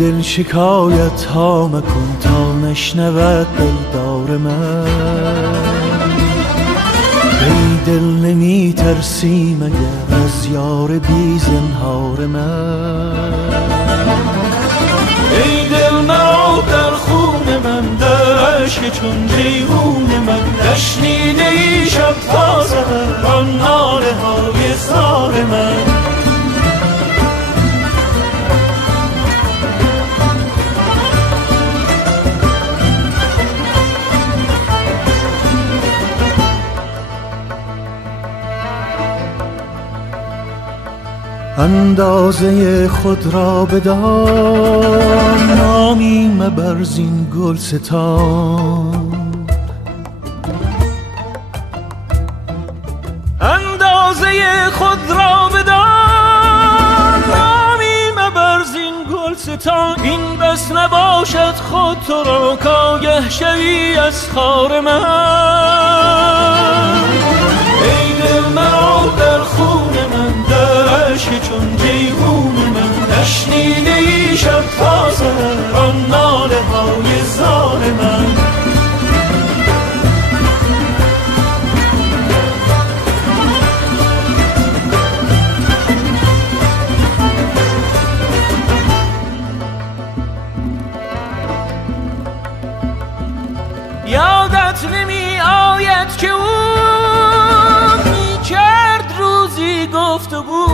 دل شکایت ها مکن تا نشنود دلدار من. ای دل نمی ترسی مگر از یار بی زنهار من. ای دل مرا در خون من، در عشق چون جیهون من، نشنیده ای شب تا سحر آن ناله های زار من. اندازه خود را بدان، نامی مبر زین گلستان. اندازه خود را بدان، نامی مبر زین گلستان. این بس نباشد خود تو را کآگه شوی از خار من. ای دل مرا در خون من، در عشق چون جیهون من، نشنیده ای شب تا سحر آن ناله های زار من. یادت نمی آید که او می کرد روزی گفتگو.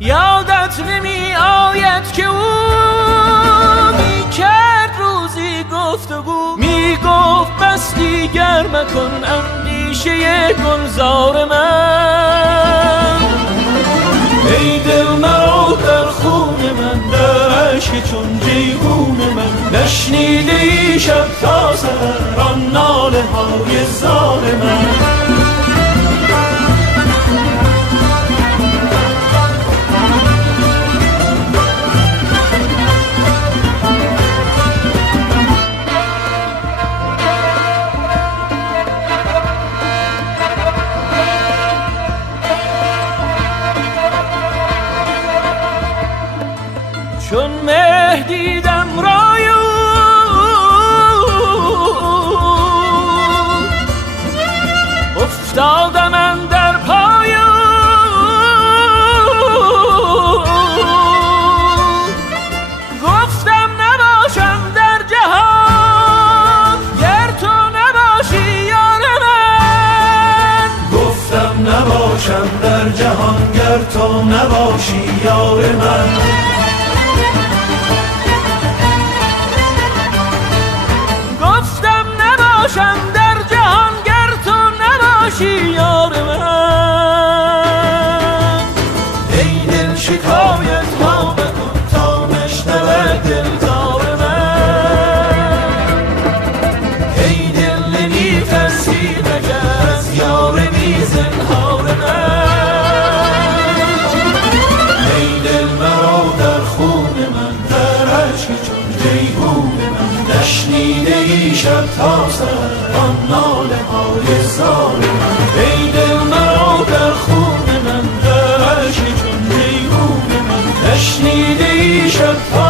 یادت نمی آید که او می کرد روزی گفتگو. می گفت بس دیگر مکن اندیشه گلزار من. ای دل مرا در خون من، در عشق چون جیهون من، نشنیده ای شب تا سحر آن ناله های زار من. چون مه دیدم رای افتادم اندر پای. گفتم نباشم در جهان گر تو نباشی یار من. گفتم نباشم در جهان گر تو نباشی یار من. باشم در جهان گر تو نباشی یار من. ای دل شکایت ها بکن تا نشنود دلدار من. ای دل نمی ترسی مگر از یار بی زنهار من. ای دل مرا در خون من، در عشق چون جیهون من، نشنیده ای شب تا سحر آن ناله های زار من. ای دل مرا در خون من، در عشق چون جیهون من، نشنیده ای شب تا